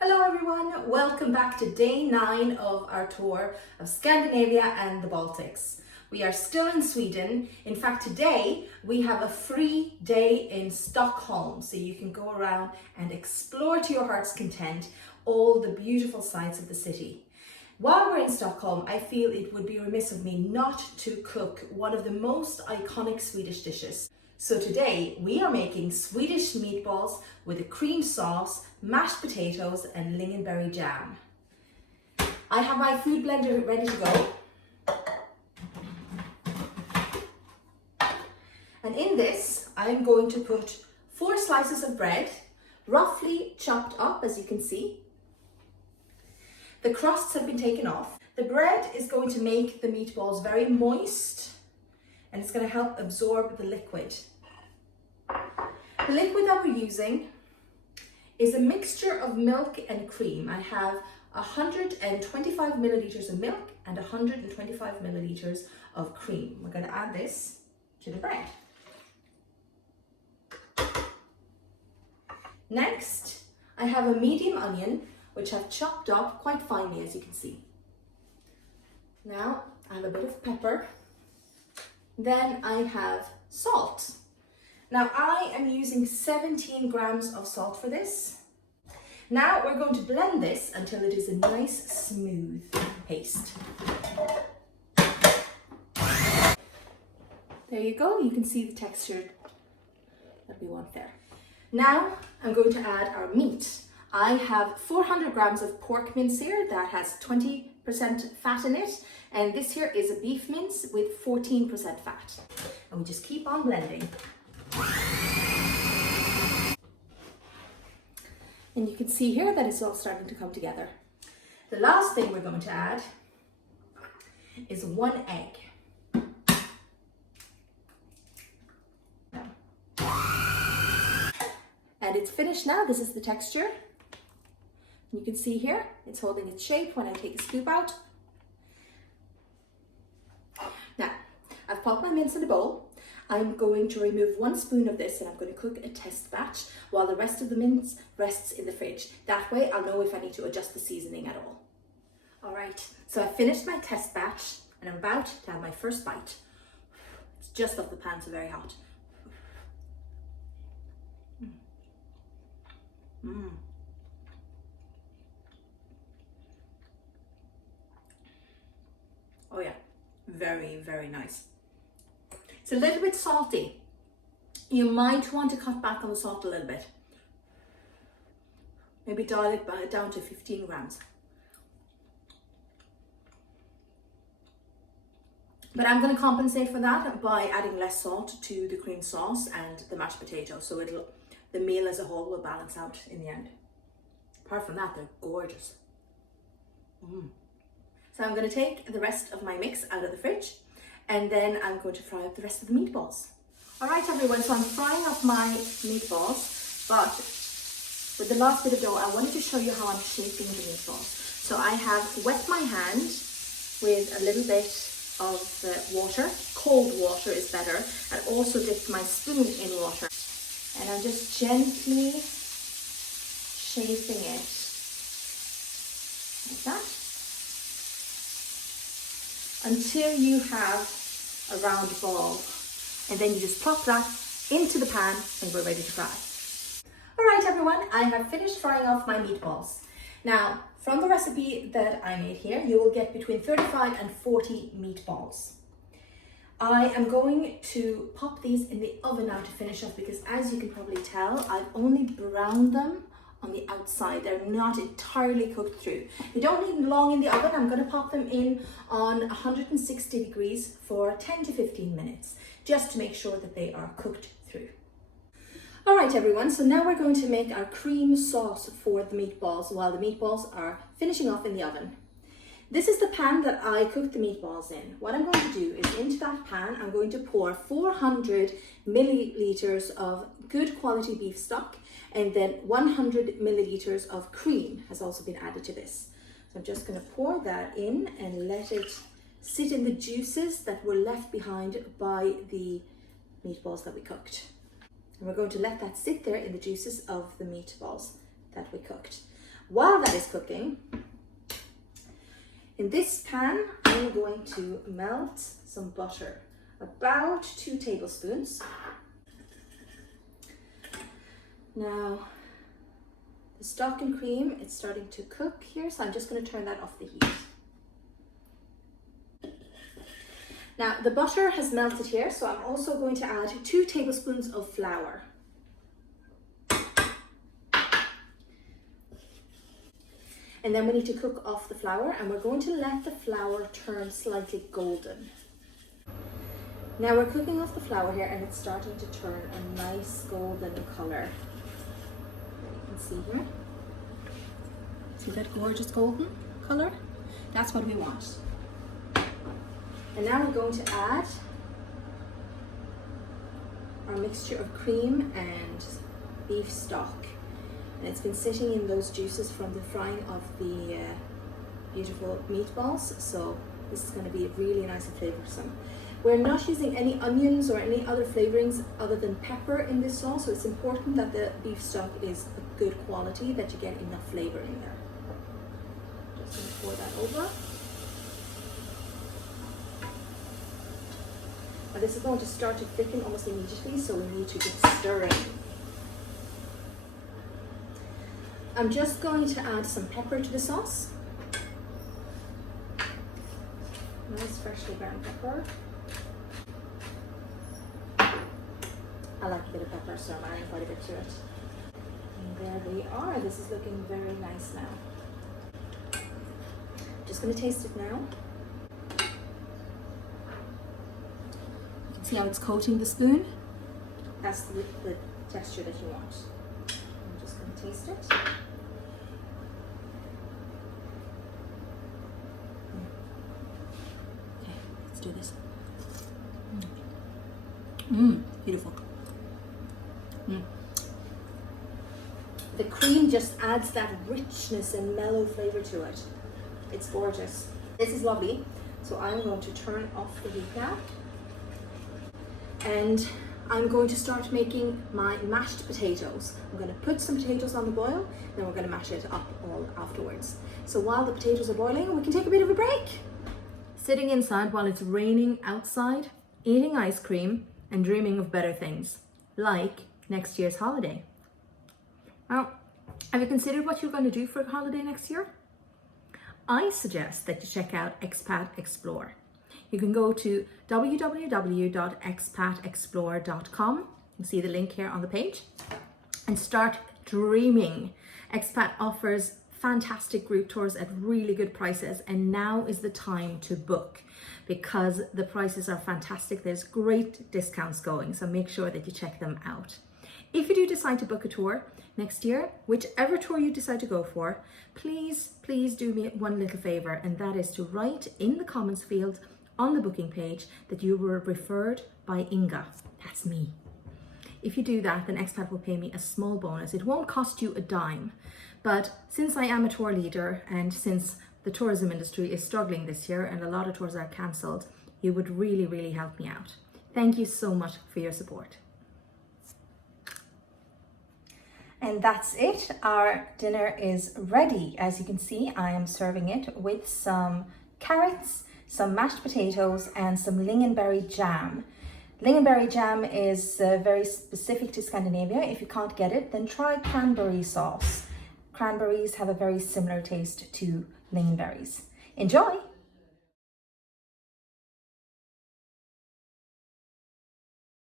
Hello everyone, welcome back to day 9 of our tour of Scandinavia and the Baltics. We are still in Sweden. In fact, today we have a free day in Stockholm, so you can go around and explore to your heart's content all the beautiful sights of the city. While we're in Stockholm, I feel it would be remiss of me not to cook one of the most iconic Swedish dishes. So today we are making Swedish meatballs with a cream sauce, mashed potatoes and lingonberry jam. I have my food blender ready to go. And in this, I'm going to put 4 slices of bread, roughly chopped up as you can see. The crusts have been taken off. The bread is going to make the meatballs very moist and it's going to help absorb the liquid. The liquid that we're using is a mixture of milk and cream. I have 125 milliliters of milk and 125 milliliters of cream. We're going to add this to the bread. Next, I have a medium onion, which I've chopped up quite finely, as you can see. Now, I have a bit of pepper. Then I have salt. Now, I am using 17 grams of salt for this. Now, we're going to blend this until it is a nice, smooth paste. There you go. You can see the texture that we want there. Now, I'm going to add our meat. I have 400 grams of pork mince here that has 20% fat in it. And this here is a beef mince with 14% fat. And we just keep on blending. And you can see here that it's all starting to come together. The last thing we're going to add is 1 egg. And it's finished now. This is the texture. You can see here, it's holding its shape when I take a scoop out. Now, I've popped my mince in a bowl. I'm going to remove 1 spoon of this and I'm going to cook a test batch while the rest of the mince rests in the fridge. That way I'll know if I need to adjust the seasoning at all. All right, so I finished my test batch and I'm about to have my first bite. It's just off the pan, so very hot. Oh yeah, very, very nice. It's a little bit salty. You might want to cut back on the salt a little bit. Maybe dial it down to 15 grams. But I'm going to compensate for that by adding less salt to the cream sauce and the mashed potatoes. So the meal as a whole will balance out in the end. Apart from that, they're gorgeous. So I'm going to take the rest of my mix out of the fridge and then I'm going to fry up the rest of the meatballs. All right, everyone, so I'm frying up my meatballs, but with the last bit of dough, I wanted to show you how I'm shaping the meatballs. So I have wet my hand with a little bit of water. Cold water is better. I also dipped my spoon in water. And I'm just gently shaping it like that until you have a round ball. And then you just plop that into the pan and we're ready to fry. All right, everyone, I have finished frying off my meatballs. Now, from the recipe that I made here, you will get between 35 and 40 meatballs. I am going to pop these in the oven now to finish off because, as you can probably tell, I've only browned them on the outside. They're not entirely cooked through. You don't need them long in the oven. I'm going to pop them in on 160 degrees for 10 to 15 minutes, just to make sure that they are cooked through. All right, everyone, so now we're going to make our cream sauce for the meatballs while the meatballs are finishing off in the oven. This is the pan that I cooked the meatballs in. What I'm going to do is into that pan, I'm going to pour 400 milliliters of good quality beef stock, and then 100 milliliters of cream has also been added to this. So I'm just going to pour that in and let it sit in the juices that were left behind by the meatballs that we cooked. And we're going to let that sit there in the juices of the meatballs that we cooked. While that is cooking, in this pan, I'm going to melt some butter, about 2 tablespoons. Now, the stock and cream, it's starting to cook here, so I'm just going to turn that off the heat. Now, the butter has melted here, so I'm also going to add 2 tablespoons of flour. And then we need to cook off the flour, and we're going to let the flour turn slightly golden. Now we're cooking off the flour here, and it's starting to turn a nice golden color. You can see here. See that gorgeous golden color? That's what we want. And now we're going to add our mixture of cream and beef stock. And it's been sitting in those juices from the frying of the beautiful meatballs, so this is going to be really nice and flavoursome. We're not using any onions or any other flavourings other than pepper in this sauce, so it's important that the beef stock is a good quality, that you get enough flavour in there. Just going to pour that over. Now this is going to start to thicken almost immediately, so we need to get stirring. I'm just going to add some pepper to the sauce. Nice freshly ground pepper. I like a bit of pepper, so I'm adding quite a bit to it. And there we are. This is looking very nice now. Just going to taste it now. You can see how it's coating the spoon. That's the texture that you want. I'm just going to taste it. Do this. Beautiful. The cream just adds that richness and mellow flavor to it. It's gorgeous. This is lovely. So I'm going to turn off the heat now. And I'm going to start making my mashed potatoes. I'm going to put some potatoes on the boil, then we're going to mash it up all afterwards. So while the potatoes are boiling, we can take a bit of a break. Sitting inside while it's raining outside, eating ice cream and dreaming of better things, like next year's holiday. Now, have you considered what you're going to do for a holiday next year? I suggest that you check out Expat Explore. You can go to www.expatexplore.com. You see the link here on the page, and start dreaming. Expat offers fantastic group tours at really good prices, and now is the time to book because the prices are fantastic. There's great discounts going, so make sure that you check them out. If you do decide to book a tour next year, whichever tour you decide to go for, please do me one little favor, and that is to write in the comments field on the booking page that you were referred by Inga. That's me. If you do that, then Expat will pay me a small bonus. It won't cost you a dime. But since I am a tour leader, and since the tourism industry is struggling this year and a lot of tours are cancelled, you would really help me out. Thank you so much for your support. And that's it. Our dinner is ready. As you can see, I am serving it with some carrots, some mashed potatoes, and some lingonberry jam. Lingonberry jam is very specific to Scandinavia. If you can't get it, then try cranberry sauce. Cranberries have a very similar taste to lingonberries. Enjoy!